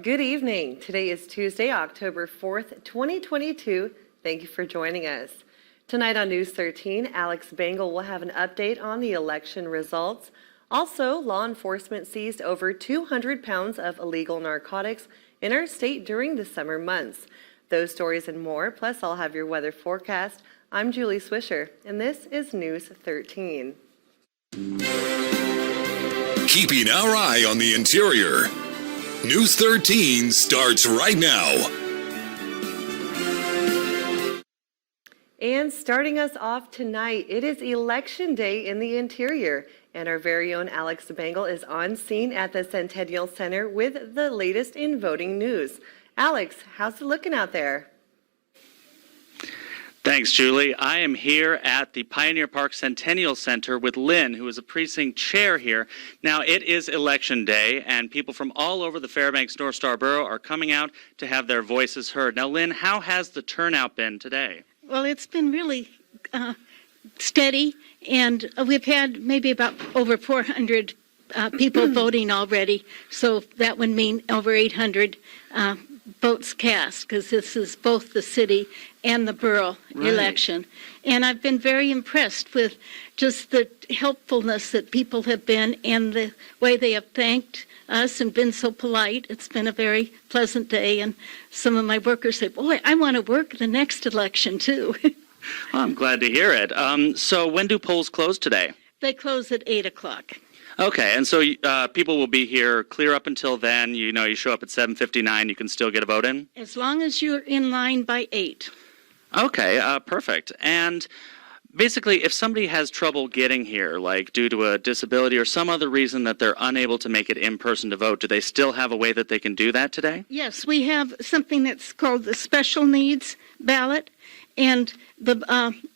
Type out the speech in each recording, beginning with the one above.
Good evening. Today is Tuesday, October 4th, 2022. Thank you for joining us. Tonight on News 13, Alex Bangle will have an update on the election results. Also, law enforcement seized over 200 pounds of illegal narcotics in our state during the summer months. Those stories and more, plus I'll have your weather forecast. I'm Julie Swisher, and this is News 13. Keeping our eye on the interior. News 13 starts right now. And starting us off tonight, it is Election Day in the interior, and our very own Alex Bangle is on scene at the Centennial Center with the latest in voting news. Alex, how's it looking out there? Thanks, Julie. I am here at the Pioneer Park Centennial Center with Lynn, who is a precinct chair here. Now, it is Election Day, and people from all over the Fairbanks North Star Borough are coming out to have their voices heard. Now, Lynn, how has the turnout been today? Well, it's been really steady, and we've had maybe about over 400 people voting already, so that would mean over 800 votes cast, because this is both the city and the borough election. And I've been very impressed with just the helpfulness that people have been and the way they have thanked us and been so polite. It's been a very pleasant day, and some of my workers say, boy, I want to work the next election too. Well, I'm glad to hear it. So when do polls close today? They close at 8 o'clock. Okay, and so people will be here clear up until then. You know, you show up at 7:59, you can still get a vote in? As long as you're in line by 8. Okay, perfect. And basically, if somebody has trouble getting here, like due to a disability or some other reason that they're unable to make it in person to vote, do they still have a way that they can do that today? Yes, we have something that's called the special needs ballot. And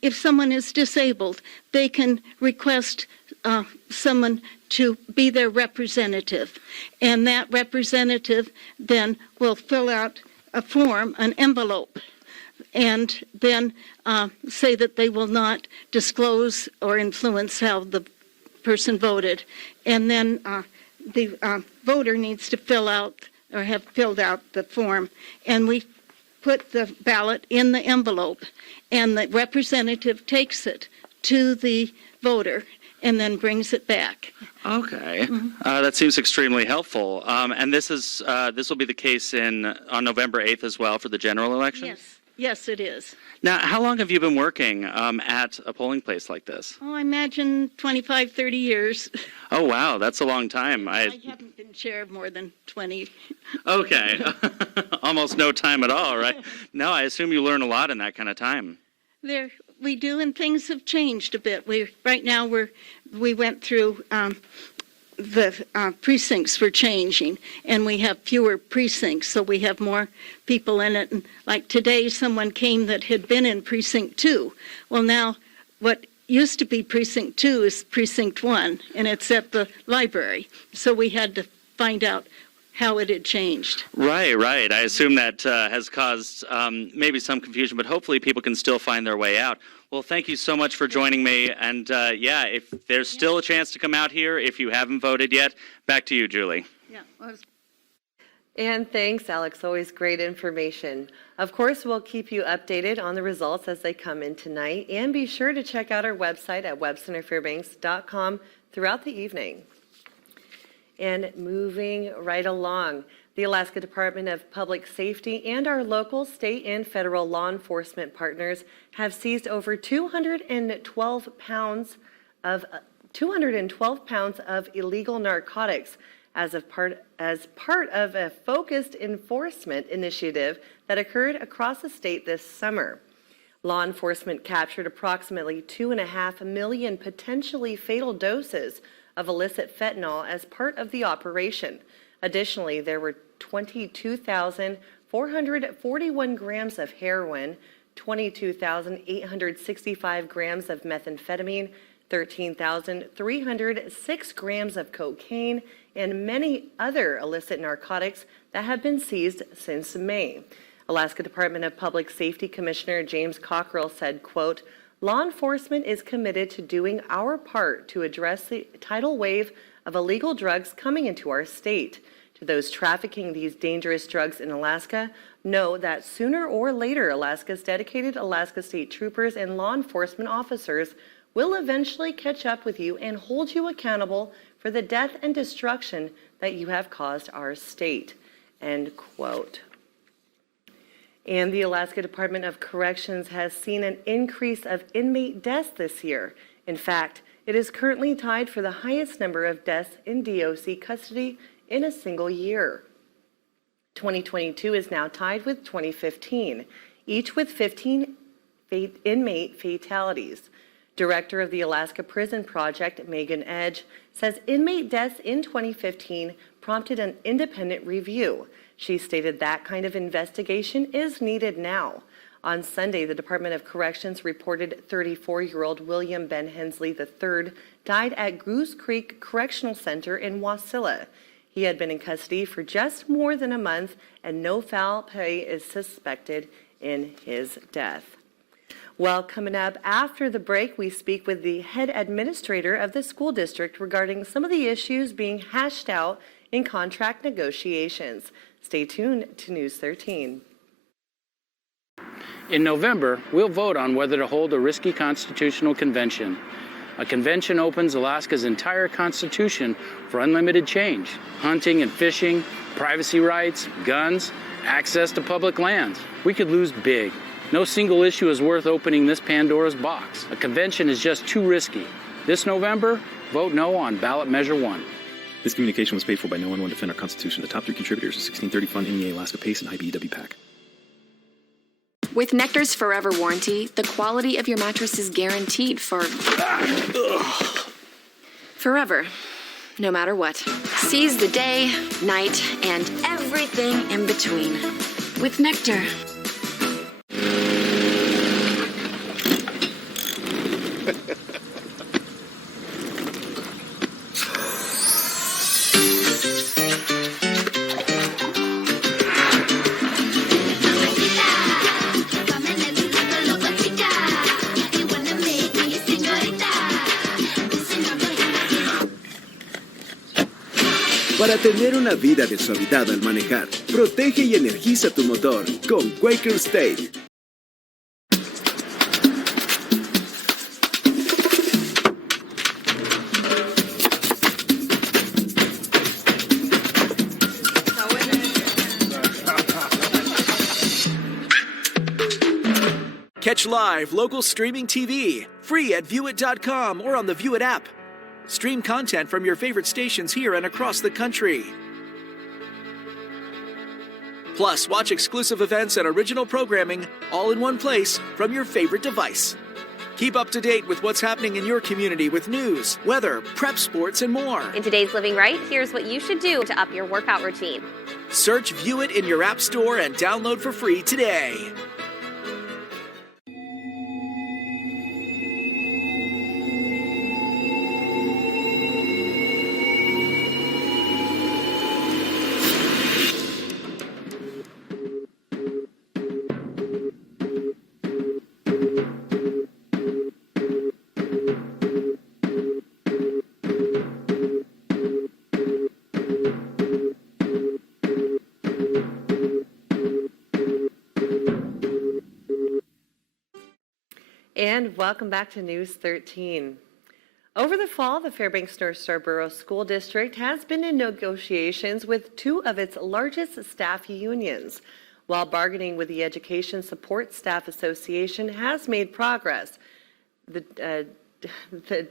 if someone is disabled, they can request someone to be their representative. And that representative then will fill out a form, an envelope, and then say that they will not disclose or influence how the person voted. And then the voter needs to fill out or have filled out the form. And we put the ballot in the envelope, and the representative takes it to the voter and then brings it back. Okay, that seems extremely helpful. And this will be the case on November 8th as well for the general election? Yes, it is. Now, how long have you been working at a polling place like this? Oh, I imagine 25, 30 years. Oh, wow, that's a long time. I haven't been chair more than 20. Okay, almost no time at all, right? No, I assume you learn a lot in that kind of time. We do, and things have changed a bit. Right now we went through the precincts were changing, and we have fewer precincts, so we have more people in it. And like today, someone came that had been in Precinct 2. Well, now what used to be Precinct 2 is Precinct 1, and it's at the library. So we had to find out how it had changed. Right. I assume that has caused maybe some confusion, but hopefully people can still find their way out. Well, thank you so much for joining me. And yeah, if there's still a chance to come out here, if you haven't voted yet, back to you, Julie. Yeah. And thanks, Alex. Always great information. Of course, we'll keep you updated on the results as they come in tonight. And be sure to check out our website at webcenterfairbanks.com throughout the evening. And moving right along, the Alaska Department of Public Safety and our local, state, and federal law enforcement partners have seized over 212 pounds of illegal narcotics as part of a focused enforcement initiative that occurred across the state this summer. Law enforcement captured approximately 2.5 million potentially fatal doses of illicit fentanyl as part of the operation. Additionally, there were 22,441 grams of heroin, 22,865 grams of methamphetamine, 13,306 grams of cocaine, and many other illicit narcotics that have been seized since May. Alaska Department of Public Safety Commissioner James Cockrell said, quote, "Law enforcement is committed to doing our part to address the tidal wave of illegal drugs coming into our state. To To those trafficking these dangerous drugs in Alaska, know that sooner or later, Alaska's dedicated Alaska State Troopers and law enforcement officers will eventually catch up with you and hold you accountable for the death and destruction that you have caused our state. End quote. And the Alaska Department of Corrections has seen an increase of inmate deaths this year. In fact, it is currently tied for the highest number of deaths in DOC custody in a single year. 2022 is now tied with 2015, each with 15 inmate fatalities. Director of the Alaska Prison Project, Megan Edge, says inmate deaths in 2015 prompted an independent review. She stated that kind of investigation is needed now. On Sunday, the Department of Corrections reported 34-year-old William Ben Hensley III died at Goose Creek Correctional Center in Wasilla. He had been in custody for just more than a month, and no foul play is suspected in his death. Well, coming up after the break, we speak with the head administrator of the school district regarding some of the issues being hashed out in contract negotiations. Stay tuned to News 13. In November, we'll vote on whether to hold a risky constitutional convention. A convention opens Alaska's entire constitution for unlimited change. Hunting and fishing, privacy rights, guns, access to public lands. We could lose big. No single issue is worth opening this Pandora's box. A convention is just too risky. This November, vote no on ballot measure 1. This communication was paid for by No One One Defend Our Constitution. The top 3 contributors are 1630 Fund, NEA, Alaska PACE, and IBEW PAC. With Nectar's Forever warranty, the quality of your mattress is guaranteed for forever, no matter what. Seize the day, night, and everything in between with Nectar. Para tener una vida de suavidad al manejar, protege y energiza tu motor con Quaker State. Catch live local streaming TV, free at viewit.com or on the Viewit app. Stream content from your favorite stations here and across the country. Plus, watch exclusive events and original programming all in one place from your favorite device. Keep up to date with what's happening in your community with news, weather, prep sports, and more. In today's Living Right, here's what you should do to up your workout routine. Search Viewit in your app store and download for free today. And welcome back to News 13. Over the fall, the Fairbanks North Scarborough School District has been in negotiations with 2 of its largest staff unions. While bargaining with the Education Support Staff Association has made progress, the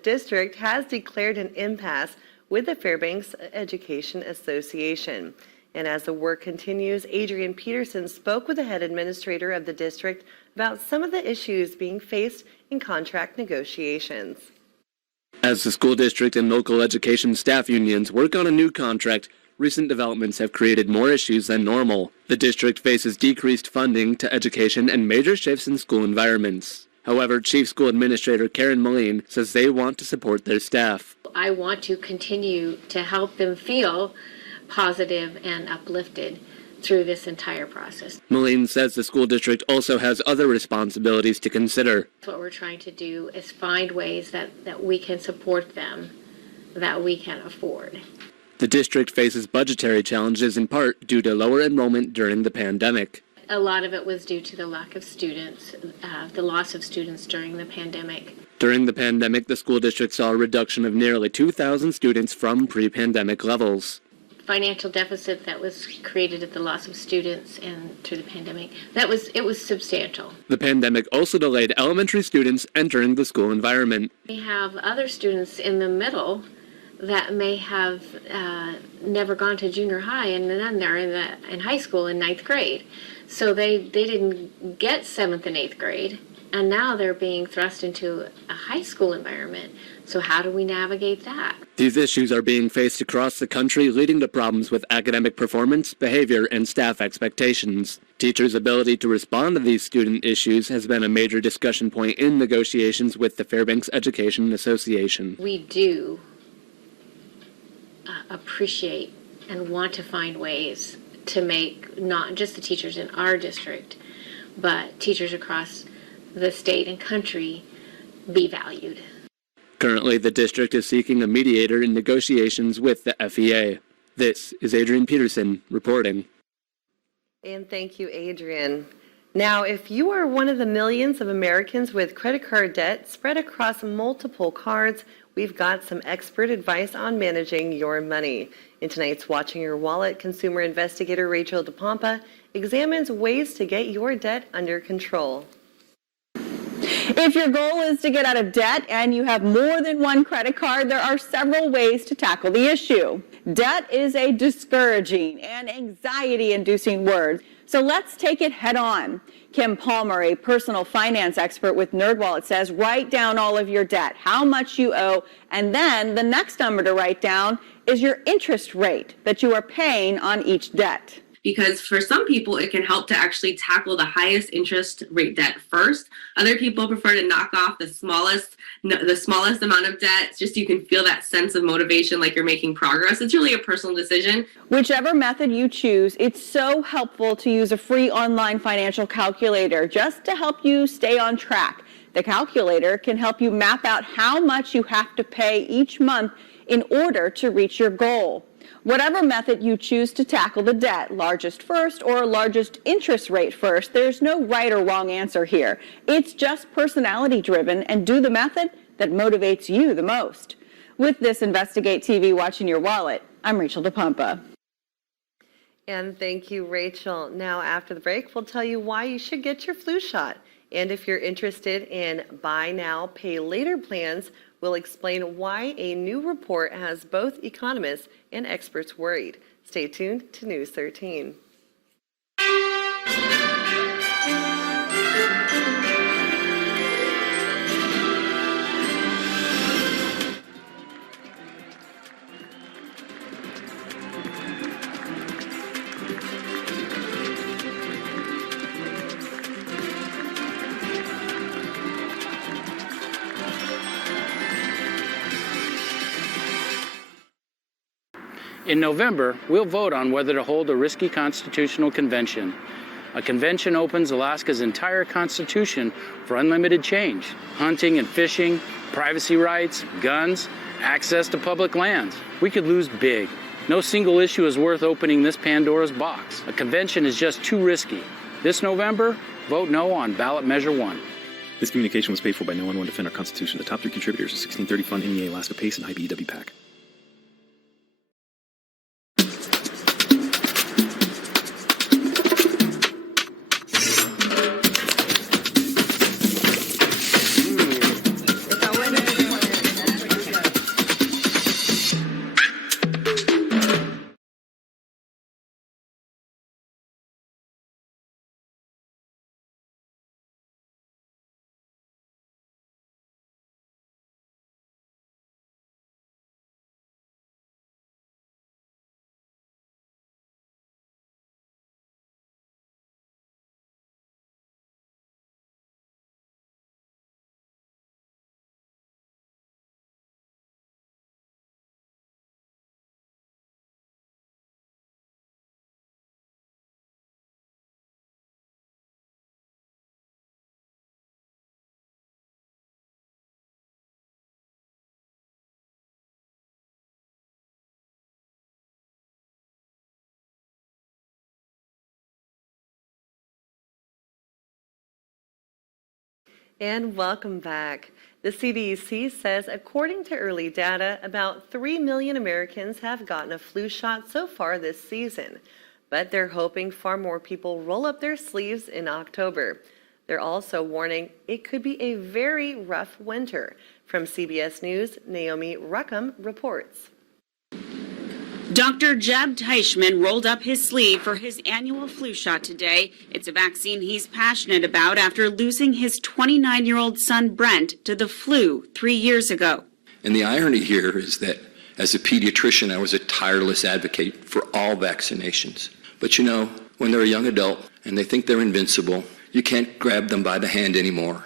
district has declared an impasse with the Fairbanks Education Association. And as the work continues, Adrian Peterson spoke with the head administrator of the district about some of the issues being faced in contract negotiations. As the school district and local education staff unions work on a new contract, recent developments have created more issues than normal. The district faces decreased funding to education and major shifts in school environments. However, Chief School Administrator Karen Moline says they want to support their staff. I want to continue to help them feel positive and uplifted through this entire process. Moline says the school district also has other responsibilities to consider. What we're trying to do is find ways that we can support them, that we can afford. The district faces budgetary challenges in part due to lower enrollment during the pandemic. A lot of it was due to the lack of students, the loss of students during the pandemic. During the pandemic, the school district saw a reduction of nearly 2,000 students from pre-pandemic levels. Financial deficit that was created at the loss of students and through the pandemic, it was substantial. The pandemic also delayed elementary students entering the school environment. We have other students in the middle that may have never gone to junior high, and then they're in high school in 9th grade. So they didn't get 7th and 8th grade, and now they're being thrust into a high school environment. So how do we navigate that? These issues are being faced across the country, leading to problems with academic performance, behavior, and staff expectations. Teachers' ability to respond to these student issues has been a major discussion point in negotiations with the Fairbanks Education Association. We do appreciate and want to find ways to make not just the teachers in our district, but teachers across the state and country be valued. Currently, the district is seeking a mediator in negotiations with the FEA. This is Adrian Peterson reporting. And thank you, Adrian. Now, if you are one of the millions of Americans with credit card debt spread across multiple cards, we've got some expert advice on managing your money. In tonight's Watching Your Wallet, consumer investigator Rachel DePompa examines ways to get your debt under control. If your goal is to get out of debt and you have more than one credit card, there are several ways to tackle the issue. Debt is a discouraging and anxiety-inducing word, so let's take it head on. Kim Palmer, a personal finance expert with NerdWallet, says write down all of your debt, how much you owe, and then the next number to write down is your interest rate that you are paying on each debt. Because for some people, it can help to actually tackle the highest interest rate debt first. Other people prefer to knock off the smallest amount of debt, just so you can feel that sense of motivation, like you're making progress. It's really a personal decision. Whichever method you choose, it's so helpful to use a free online financial calculator just to help you stay on track. The calculator can help you map out how much you have to pay each month in order to reach your goal. Whatever method you choose to tackle the debt, largest first or largest interest rate first, there's no right or wrong answer here. It's just personality driven, and do the method that motivates you the most. With this Investigate TV Watching Your Wallet, I'm Rachel DePompa. And thank you, Rachel. Now, after the break, we'll tell you why you should get your flu shot. And if you're interested in buy now, pay later plans, we'll explain why a new report has both economists and experts worried. Stay tuned to News 13. In November, we'll vote on whether to hold a risky constitutional convention. A convention opens Alaska's entire constitution for unlimited change. Hunting and fishing, privacy rights, guns, access to public lands. We could lose big. No single issue is worth opening this Pandora's box. A convention is just too risky. This November, vote no on ballot measure 1. This communication was paid for by No One Will Defend Our Constitution. The top 3 contributors are 1630 Fund, NEA, Alaska PACE, and IBEW PAC. And welcome back. The CDC says, according to early data, about 3 million Americans have gotten a flu shot so far this season. But they're hoping far more people roll up their sleeves in October. They're also warning it could be a very rough winter. From CBS News, Naomi Ruckham reports. Dr. Jeb Teichman rolled up his sleeve for his annual flu shot today. It's a vaccine he's passionate about after losing his 29-year-old son Brent to the flu 3 years ago. And the irony here is that as a pediatrician, I was a tireless advocate for all vaccinations. But you know, when they're a young adult and they think they're invincible, you can't grab them by the hand anymore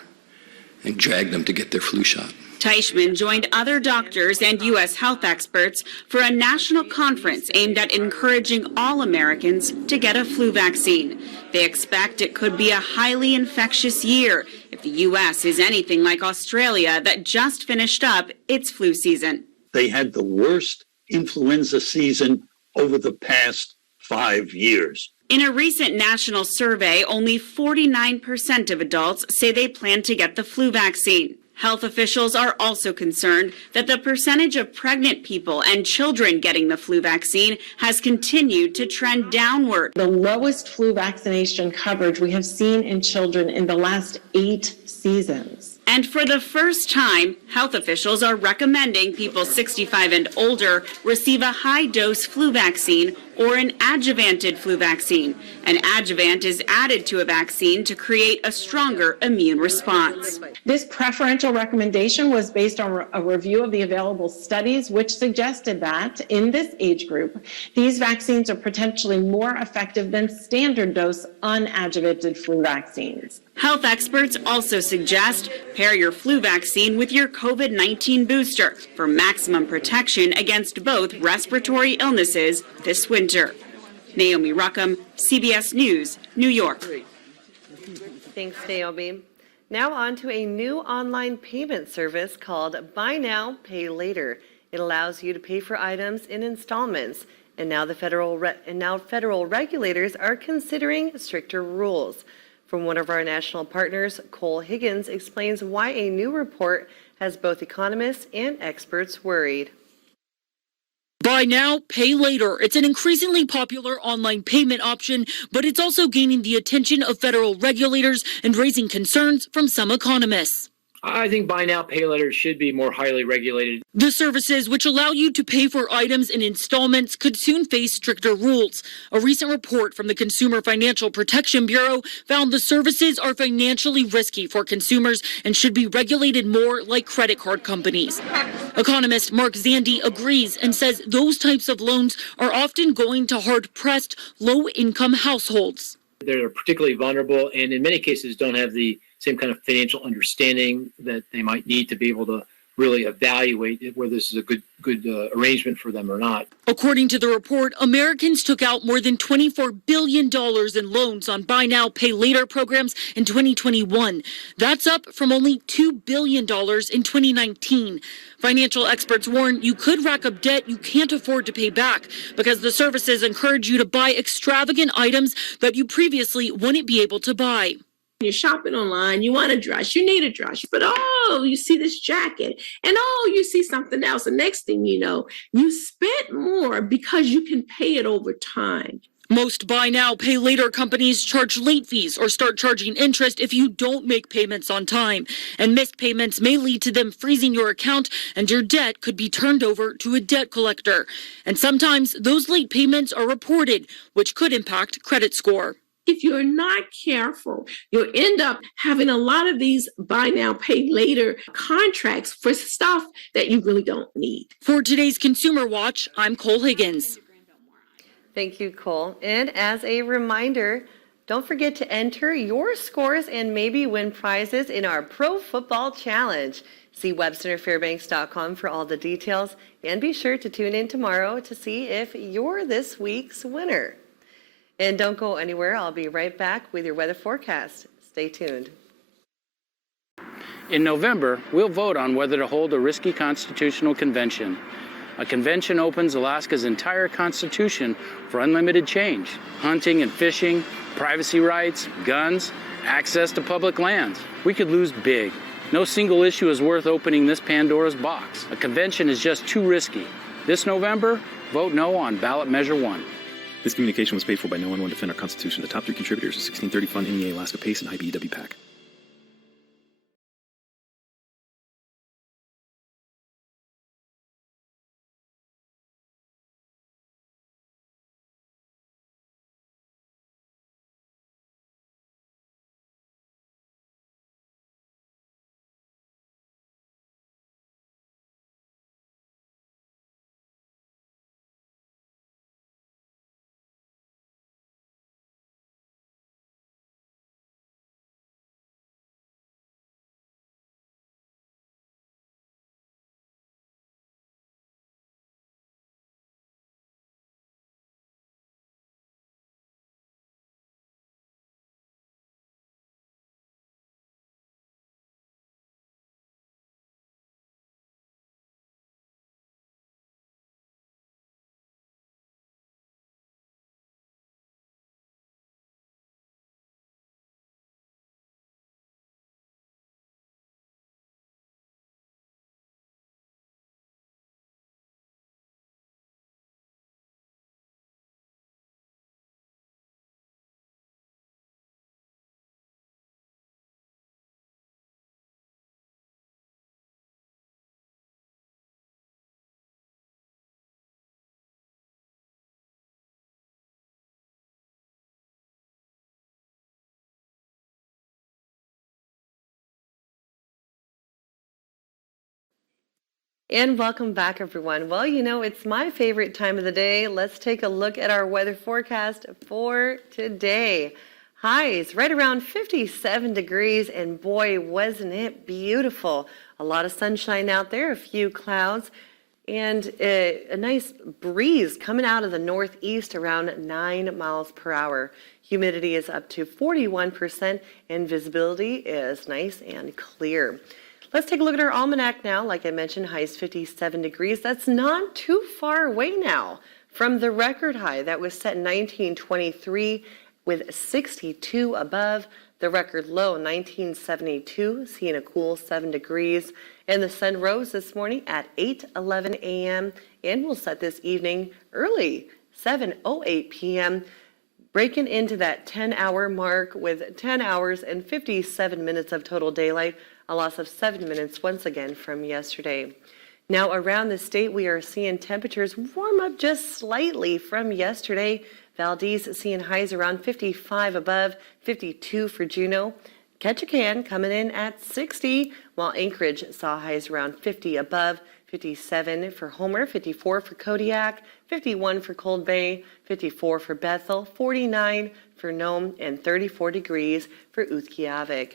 and drag them to get their flu shot. Teichman joined other doctors and U.S. health experts for a national conference aimed at encouraging all Americans to get a flu vaccine. They expect it could be a highly infectious year if the U.S. is anything like Australia that just finished up its flu season. They had the worst influenza season over the past 5 years. In a recent national survey, only 49% of adults say they plan to get the flu vaccine. Health officials are also concerned that the percentage of pregnant people and children getting the flu vaccine has continued to trend downward. The lowest flu vaccination coverage we have seen in children in the last 8 seasons. And for the first time, health officials are recommending people 65 and older receive a high-dose flu vaccine or an adjuvanted flu vaccine. An adjuvant is added to a vaccine to create a stronger immune response. This preferential recommendation was based on a review of the available studies, which suggested that in this age group, these vaccines are potentially more effective than standard dose unadjuvanted flu vaccines. Health experts also suggest pair your flu vaccine with your COVID-19 booster for maximum protection against both respiratory illnesses this winter. Naomi Ruckham, CBS News, New York. Thanks, Naomi. Now on to a new online payment service called Buy Now, Pay Later. It allows you to pay for items in installments. And now federal regulators are considering stricter rules. From one of our national partners, Cole Higgins explains why a new report has both economists and experts worried. Buy now, pay later. It's an increasingly popular online payment option, but it's also gaining the attention of federal regulators and raising concerns from some economists. I think buy now, pay later should be more highly regulated. The services, which allow you to pay for items in installments, could soon face stricter rules. A recent report from the Consumer Financial Protection Bureau found the services are financially risky for consumers and should be regulated more like credit card companies. Economist Mark Zandi agrees and says those types of loans are often going to hard-pressed, low-income households. They're particularly vulnerable and in many cases don't have the same kind of financial understanding that they might need to be able to really evaluate whether this is a good arrangement for them or not. According to the report, Americans took out more than $24 billion in loans on buy now, pay later programs in 2021. That's up from only $2 billion in 2019. Financial experts warn you could rack up debt you can't afford to pay back because the services encourage you to buy extravagant items that you previously wouldn't be able to buy. You're shopping online, you want a dress, you need a dress, but you see this jacket, and you see something else. The next thing you know, you spent more because you can pay it over time. Most buy now, pay later companies charge late fees or start charging interest if you don't make payments on time. And missed payments may lead to them freezing your account and your debt could be turned over to a debt collector. And sometimes those late payments are reported, which could impact credit score. If you're not careful, you'll end up having a lot of these buy now, pay later contracts for stuff that you really don't need. For today's Consumer Watch, I'm Cole Higgins. Thank you, Cole. And as a reminder, don't forget to enter your scores and maybe win prizes in our Pro Football Challenge. See webcenterfairbanks.com for all the details and be sure to tune in tomorrow to see if you're this week's winner. And don't go anywhere. I'll be right back with your weather forecast. Stay tuned. In November, we'll vote on whether to hold a risky constitutional convention. A convention opens Alaska's entire constitution for unlimited change. Hunting and fishing, privacy rights, guns, access to public lands. We could lose big. No single issue is worth opening this Pandora's box. A convention is just too risky. This November, vote no on ballot measure 1. This communication was paid for by No One One Defend Our Constitution. The top 3 contributors are 1630 Fund, NEA, Alaska PACE, and IBEW PAC. And welcome back, everyone. Well, you know, it's my favorite time of the day. Let's take a look at our weather forecast for today. Highs right around 57 degrees, and boy, wasn't it beautiful. A lot of sunshine out there, a few clouds, and a nice breeze coming out of the northeast around 9 miles per hour. Humidity is up to 41%, and visibility is nice and clear. Let's take a look at our almanac now. Like I mentioned, highs 57 degrees. That's not too far away now from the record high that was set in 1923 with 62 above. The record low, 1972, seeing a cool 7 degrees. And the sun rose this morning at 8:11 a.m. and will set this evening early, 7:08 p.m., breaking into that 10-hour mark with 10 hours and 57 minutes of total daylight, a loss of 7 minutes once again from yesterday. Now around the state, we are seeing temperatures warm up just slightly from yesterday. Valdez seeing highs around 55 above, 52 for Juneau. Ketchikan coming in at 60, while Anchorage saw highs around 50 above, 57 for Homer, 54 for Kodiak, 51 for Cold Bay, 54 for Bethel, 49 for Nome, and 34 degrees for Utqiagvik.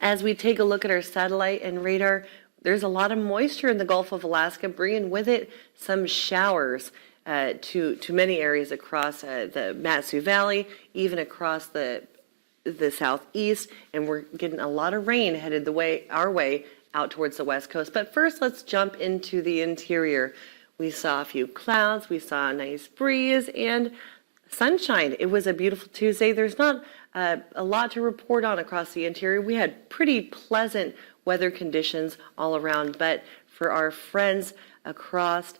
As we take a look at our satellite and radar, there's a lot of moisture in the Gulf of Alaska, bringing with it some showers to many areas across the Mat-Su Valley, even across the southeast, and we're getting a lot of rain headed our way out towards the west coast. But first, let's jump into the interior. We saw a few clouds, we saw a nice breeze, and sunshine. It was a beautiful Tuesday. There's not a lot to report on across the interior. We had pretty pleasant weather conditions all around, but for our friends across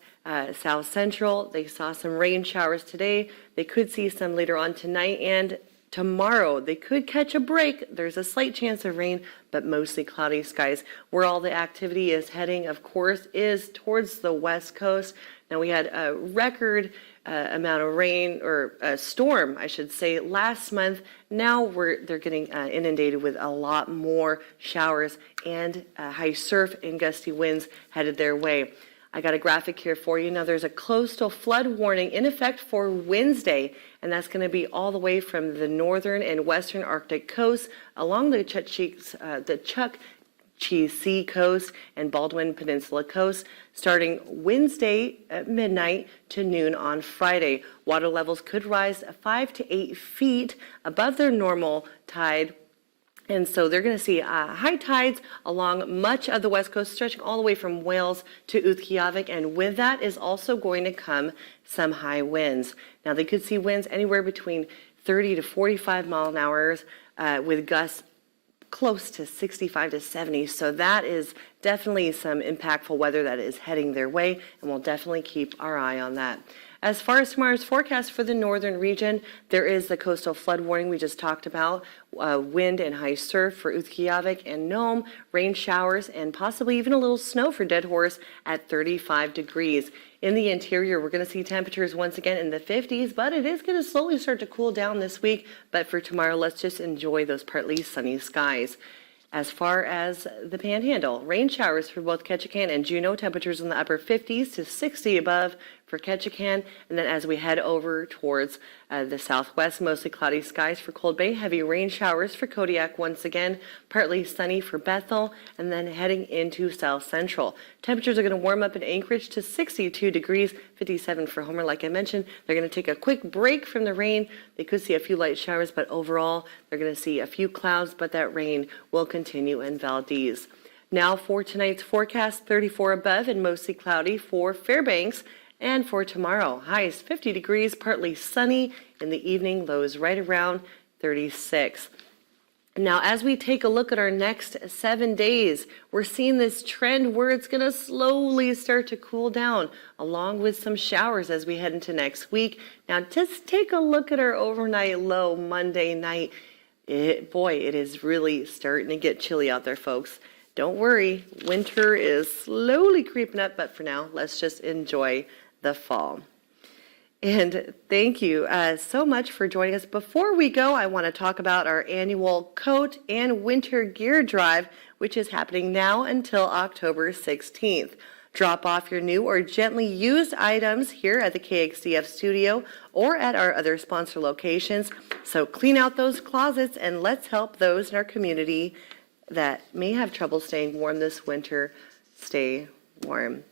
South Central, they saw some rain showers today. They could see some later on tonight and tomorrow. They could catch a break. There's a slight chance of rain, but mostly cloudy skies. Where all the activity is heading, of course, is towards the west coast. Now, we had a record amount of rain, or a storm, I should say, last month. Now they're getting inundated with a lot more showers and high surf and gusty winds headed their way. I got a graphic here for you. Now, there's a coastal flood warning in effect for Wednesday, and that's going to be all the way from the northern and western Arctic coast along the Chukchi Sea coast and Baldwin Peninsula coast, starting Wednesday at midnight to noon on Friday. Water levels could rise 5 to 8 feet above their normal tide. And so they're going to see high tides along much of the west coast, stretching all the way from Wales to Utqiagvik, and with that is also going to come some high winds. Now, they could see winds anywhere between 30 to 45 mile an hour with gusts close to 65 to 70. So that is definitely some impactful weather that is heading their way, and we'll definitely keep our eye on that. As far as tomorrow's forecast for the northern region, there is the coastal flood warning we just talked about, wind and high surf for Utqiagvik and Nome, rain showers, and possibly even a little snow for Dead Horse at 35 degrees. In the interior, we're going to see temperatures once again in the 50s, but it is going to slowly start to cool down this week. But for tomorrow, let's just enjoy those partly sunny skies. As far as the Panhandle, rain showers for both Ketchikan and Juneau, temperatures in the upper 50s to 60 above for Ketchikan. And then as we head over towards the southwest, mostly cloudy skies for Cold Bay, heavy rain showers for Kodiak once again, partly sunny for Bethel, and then heading into south central. Temperatures are going to warm up in Anchorage to 62 degrees, 57 for Homer. Like I mentioned, they're going to take a quick break from the rain. They could see a few light showers, but overall, they're going to see a few clouds, but that rain will continue in Valdez. Now for tonight's forecast, 34 above and mostly cloudy for Fairbanks. And for tomorrow, highs 50 degrees, partly sunny. In the evening, lows right around 36. Now, as we take a look at our next 7 days, we're seeing this trend where it's going to slowly start to cool down, along with some showers as we head into next week. Now, just take a look at our overnight low Monday night. It is really starting to get chilly out there, folks. Don't worry, winter is slowly creeping up, but for now, let's just enjoy the fall. And thank you so much for joining us. Before we go, I want to talk about our annual coat and winter gear drive, which is happening now until October 16th. Drop off your new or gently used items here at the KXDF studio or at our other sponsor locations. So clean out those closets and let's help those in our community that may have trouble staying warm this winter stay warm.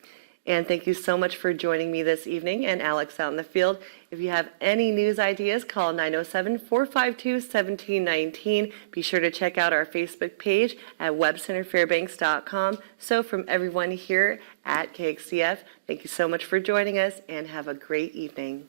And thank you so much for joining me this evening and Alex out in the field. If you have any news ideas, call 907-452-1719. Be sure to check out our Facebook page at webcenterfairbanks.com. So from everyone here at KXDF, thank you so much for joining us and have a great evening.